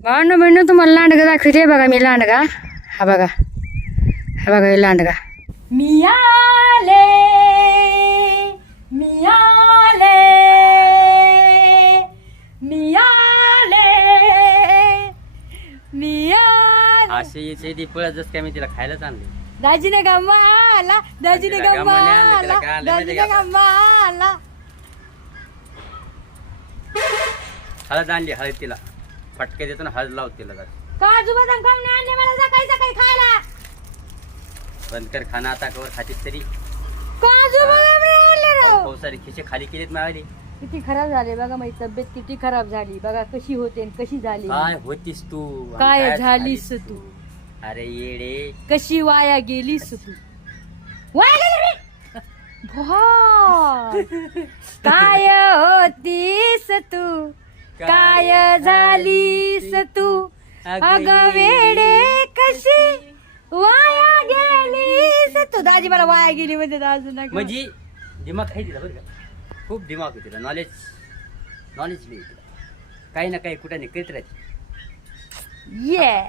भावनो बहिणी तुम्हाला लांडगा दाखवते. बघा मी लांडगा. हा बघा. हा बघा लांडगा. मियाले मियाले मियाले मियाले अशी याची ती पळत जस काय मी तिला खायलाच आणली. दाजीने गम्मा आला दाजीने गम्मा आला दाजीने का? गम्मा आला हळद आणली हळद तिला. फटके देतो ना हळद लावत जरा. काजू बदाम खाऊन आणले मला सकाळी सकाळी खायला? बंद कर खाना आता कवर खातीस तरी. काजू बदाम नाही आणले राव खूप सारी खिशे खाली केलीत मावली किती खराब झाले बघा माझी तब्येत किती खराब झाली. बघा कशी होते आणि कशी झाली. काय होतीस तू? आणि काय झालीस झालीस तू? अरे येडे. कशी वाया गेलीस तू? वाया गेली मी भा. काय होतीस तू? काय झालीस तू? अग वेडे कशी? वाया गेलीस तू. दाजी मला वाया गेली म्हणजे दाजू नका. म्हणजे दिमाग आहे तिला बरं का? खूप दिमाग आहे तिला. नॉलेज नॉलेज आहे तिला. काही ना काही कुठे नाही करीत राहते. ये.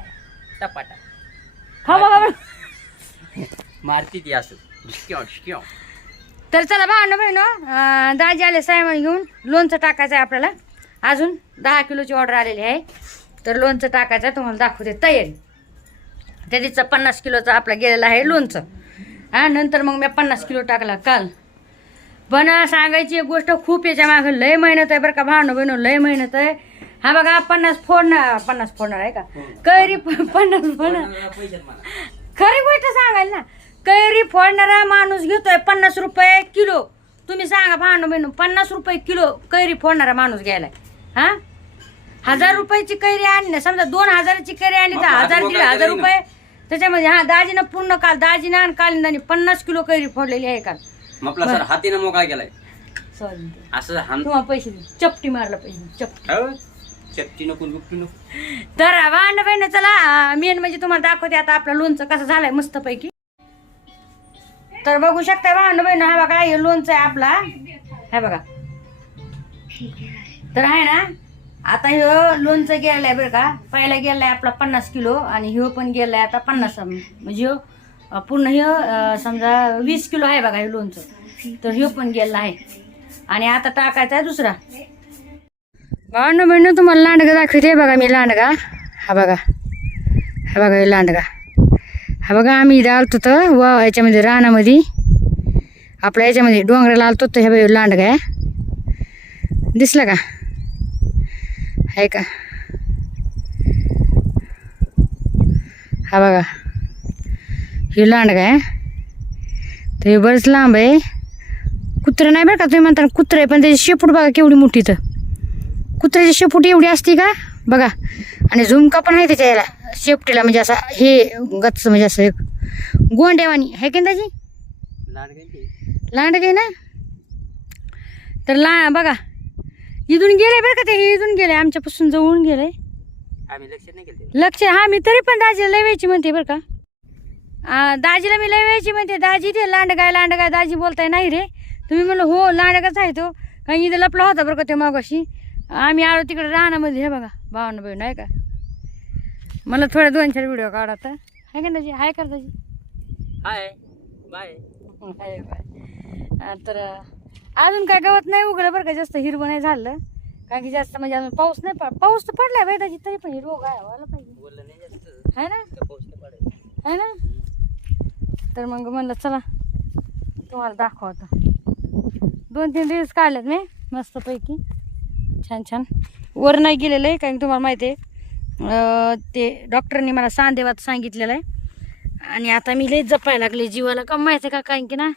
टपाटा. खा बघा बरं. मारती ती असं. ढिशक्याव ढिशक्याव तर चला भावना बहिण दाजी आले सायमन घेऊन. लोणचं टाकायचं आहे आपल्याला. अजून दहा किलोची ऑर्डर आलेली आहे. तर लोणचं टाकायचं आहे तुम्हाला दाखवते. तयारी. त्याचं पन्नास किलोचं आपला गेलेलं आहे लोणचं. हा नंतर मग मी पन्नास किलो टाकला काल. पण सांगायची एक गोष्ट खूप याच्या मागं लय मेहनत आहे बरं का भावना बहिण लय मेहनत आहे. हा बघा पन्नास फोडणार पन्नास फोडणार आहे का? कैरी पन्नास फोडणार. खरी गोष्ट सांगायला ना कैरी फोडणारा माणूस घेतोय पन्नास रुपये किलो. तुम्ही सांगा भांडू बहिणू पन्नास रुपये किलो कैरी फोडणारा माणूस घ्यायलाय. हा? हजार रुपयाची कैरी आणली ना समजा दोन हजाराची कैरी आणली तर हजार दीड हजार. रुपये. त्याच्यामध्ये हा दाजीनं पूर्ण काल दाजीनं आणि कालिंदानी पन्नास किलो कैरी फोडलेली आहे काल. आपला सर हातीनं मोकळा सॉरी. असं हान तुम्हाला पैसे दे चपटी मारला पैसे चपटी. हो? चपटी नको लुपटी नको. तर भांड बहिण चला मेन म्हणजे तुम्हाला दाखवते आता आपलं लोणचं कसं झालंय मस्त पैकी तर बघू शकता भांड बहिण हा बघा हे लोणचं आहे आपला. हे बघा. तर आहे ना आता ह्यो लोणचं गेलाय बरं का. पहिला गेलाय आपला पन्नास किलो आणि ह्यो पण गेलाय आता पन्नास. म्हणजे ह्यो पूर्ण ह्यो समजा वीस किलो आहे बघा हे लोणचं. तर ह्यो पण गेला आहे. आणि आता टाकायचा आहे दुसरा. भावनं बहिण तुम्हाला लांडगा दाखवते. बघा मी लांडगा. हा बघा. हा बघा हे लांडगा. हा बघा आम्ही इथं आलतो तर वा याच्यामध्ये रानामध्ये. आपल्या याच्यामध्ये डोंगराला आलतो तर हे बघा लांडगा आहे. दिसला का? आहे का? हा बघा. हे लांडगा आहे. तर हे बरंच लांब आहे. कुत्रं नाही बरं का तुम्ही म्हणता कुत्रं आहे पण त्याची शेपूट बघा केवढी मोठी तर कुत्र्याची शेपूट एवढी असते का? बघा. आणि झुमका पण आहे त्याच्या याला. शेपटीला म्हणजे असा हे गच्च म्हणजे असं एक. गोंड्यावानी. आहे की त्याची लांड गे ना? तर ला बघा. इथून गेले बरं का ते हे इथून गेले आमच्यापासून जवळून गेले. आम्ही लक्ष नाही केलं लक्ष हा मी तरी पण दाजीला लय वेळची म्हणते बरं का. आ, दाजीला मी लय वेळची म्हणते दाजी ते लांडगाय लांडगाय दाजी बोलताय नाही रे. तुम्ही म्हणलं हो लांडगाच आहे तो. कारण इथं लपला होता बरं का ते मागाशी. आम्ही आलो तिकडे रानामध्ये हे बघा भावना बहीण आहे का. मला थोडे दोन चार व्हिडिओ काढा आता. आहे का दाजी? आहे का दाजी? हाय. बाय. आहे बाय. तर अजून काय गवत नाही उघडलं बरं का जास्त हिरवं नाही झालं. कारण की जास्त म्हणजे अजून पाऊस नाही पड पाऊस तर पडलाय दाजी तरी पण हिरवं काय व्हायला पाहिजे. बोललं नाही जास्त. आहे ना. आहे ना? तर मग म्हणलं चला तुम्हाला दाखव आता. दोन तीन दिवस काढलेत मी मस्तपैकी. छान छान. वर नाही गेलेलं आहे कारण तुम्हाला माहिती आहे ते डॉक्टरनी मला सांदेवात सांगितलेलं आहे. आणि आता मी लई जपायला लागले जीवाला. का माहिती आहे का कारण की ना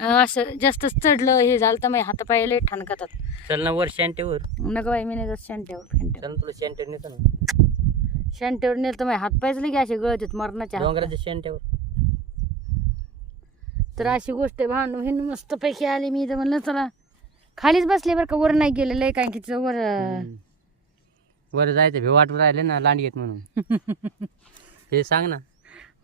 असं जास्त चढलं हे झालं तर माझे हातपाय ठणकतात. चल ना वर शँटेवर नको बाई मी नाही जात शांट्यावर फेंट्यावर चल ना तुला शँटेवर नेतो ना. शांट्यावर नेलं तर माझे हातपायच लगे असे गळतात मरणाच्या हातपाय. डोंगराच्या शँटेवर तर अशी गोष्ट आहे भांडू हे मस्त पैकी आले मी इथं म्हणलं चला. खालीच बसले बरं का वर नाही गेलेलं आहे कारण की तिचं वर. अं, वर जायचं भे वाट राहिले ना लांडगेत म्हणून. हे सांग ना.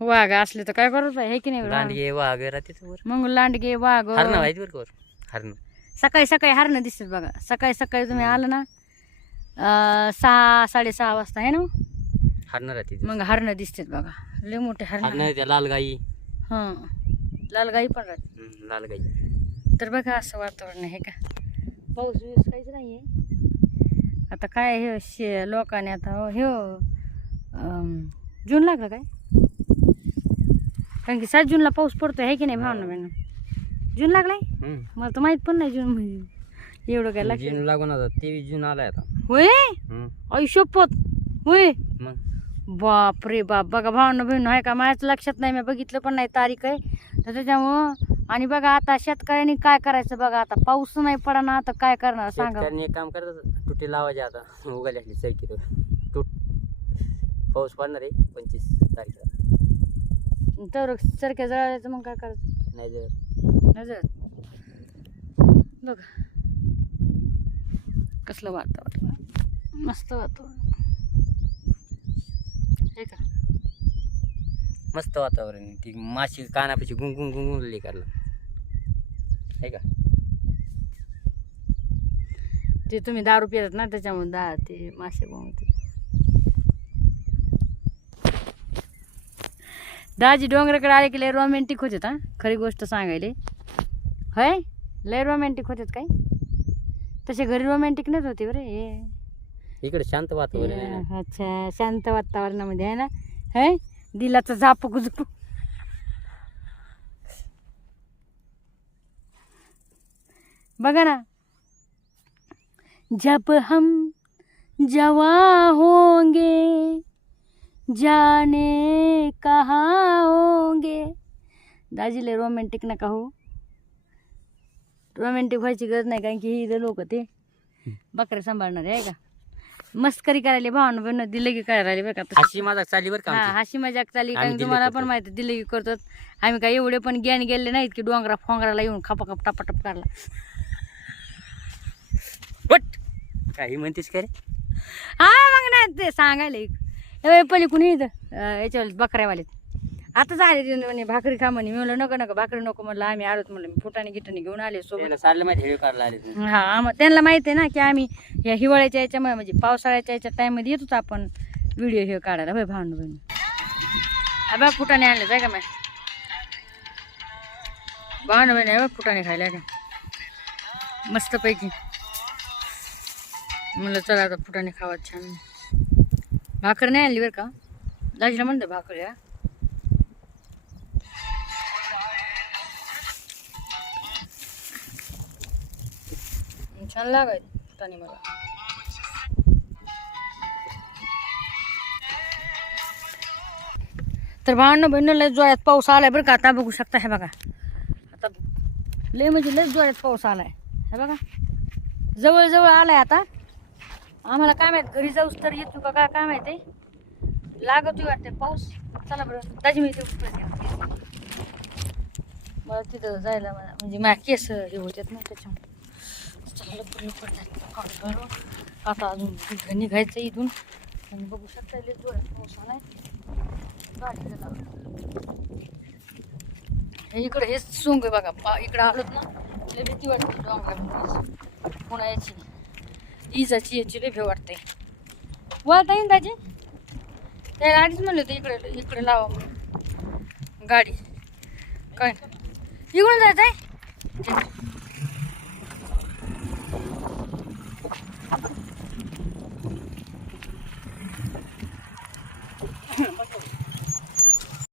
वाघ असले तर काय करत आहे की नाही लांडगे वाघ राहते मग लांडगे वाघ. हरणं व्हायचं बरं का वर? हरणं. सकाळी सकाळी हरणं दिसतात बघा. सकाळी सकाळी तुम्ही आलं ना अं, सहा साडेसहा वाजता आहे ना? हरणं राहते मग हरणं दिसतात बघा. लय मोठे हरणं हरणं त्या लाल गाई हां. लाल गाई पण राहते हम्म, लाल गाई तर बघा असं वातावरण आहे का? पाऊस बिऊस काहीच नाही आहे आता काय हे शे लोकांनी आता हो हे अं, जून लागलं काय? कारण की सात जूनला पाऊस पडतोय आहे की नाही भावना बहिण जून लागलाय? हम्म. मला तर माहीत पण नाही जून म्हणजे एवढं काय लक्षात जून लागून आता तेवीस जून आलाय आता. होय? हम्म. आयुष्यपत होय? मग? बाप रे बाप. बघा भावना बहीण आहे का? माझ्याच लक्षात नाही मी बघितलं पण नाही तारीख आहे. तर त्याच्यामुळं आणि बघा आता शेतकऱ्यांनी काय करायचं बघा आता. पाऊस नाही पडा ना आता काय करणार सांगा. शेतकऱ्यांनी एक काम करतात तुटे लावायचे आता. उगाली असली सरकी तो तूट. पाऊस पडणार आहे पंचवीस तारखेला. तर सरक्या जळायचं मग काय करायचं? नाही जर जळत बघ. कसलं वातावरण. मस्त वातावरण. हे का मस्त वातावरण आहे. ती माशी कानापाशी गुंगुंग गुंगुंगली करला आहे का? ते तुम्ही दारू पितात ना त्याच्यामुळे दा ते मासे बोंबते दाजी डोंगराकडे आले की लय रोमॅन्टिक होते हा? खरी गोष्ट सांगायले. होय? लय रोमॅन्टिक होतात काय? तसे घरी रोमॅन्टिक नाहीच होते बरे. हे. इकडे शांत वातावरण आहे ना. अच्छा. शांत वातावरणामध्ये आहे ना. है दिलाचा झापक झुपू बघा ना. जब हम जवा होंगे जाने कहाँ दाजीले रोमॅन्टिक नका हो रोमॅन्टिक व्हायची गरज नाही कारण की ही लोक ते बकऱ्या सांभाळणारे आहे का? मस्करी करायला भावना दिलं की करायला बरं का. तसं. अशी माझा चाली बरं का हा आमची. हाशी मजाक आम्ही कारण तुम्हाला करतो. पण माहिती दिले की करतात. आम्ही काय एवढे पण ज्ञान गेले नाहीत की डोंगरा फोंगराला येऊन खापा खप टापाटप काढला वट! काही म्हणतेस का रे? हा मग नाही ते सांगायला एक. पहिले कुणी इथं. अं, याच्यावाले बकऱ्यावाले आता झाले म्हणे भाकरी खा म्हणे. मी म्हणलं नको नको भाकरी नको म्हणलं. आम्ही आलोत म्हणलं. मी फुटाने गिटाने घेऊन आले सोबत. त्याला सारलं माहिती हेळ आले तुम्ही. हा आम- त्यांना माहिती आहे ना की आम्ही या हिवाळ्याच्या याच्यामुळे म्हणजे पावसाळ्याच्या याच्या येत होतो आपण व्हिडिओ हे काढायला. भाई भावना बहिणी. बघ फुटाने आणले जाय का मॅ भावना बहिणी बघ फुटाने खायला का मस्त पैकी म्हणलं चला आता फुटाने खावा छान. भाकर नाही आणली बरं का? दाजीला म्हणते भाकर या छान लागायचं फुटाने मला. तर भावांना बहिण लय जोरात पाऊस आलाय बरं का? आता बघू शकता हे बघा. आता लय म्हणजे लय जोरात पाऊस आलाय. हे बघा. जवळजवळ आलाय आता. आम्हाला काय माहीत घरी जाऊस तर येतो का काय काय माहिती? लागतोय वाटते पाऊस. चला बरं ताजी मी उतरते. मला तिथं जायला मला म्हणजे माझ्या केस हे होतात ना त्याच्यामुळे. चला लवकर लवकर जायचं. आता अजून पुढे निघायचं इथून. आणि बघू शकता लय जोरात पाऊस आलाय. गाडीला लावलं. इकडे हेच सोंग बघा. पा इकडं आलोत ना लय भीती वाटते डोंगरामध्ये पुन्हा याची इजाची याची लय भी वाटते. वळता येईन दाजी. त्याला आधीच म्हणलं होतं इकडे इकडे लावा म्हणून. गाडी. काय? इकडून जायचं आहे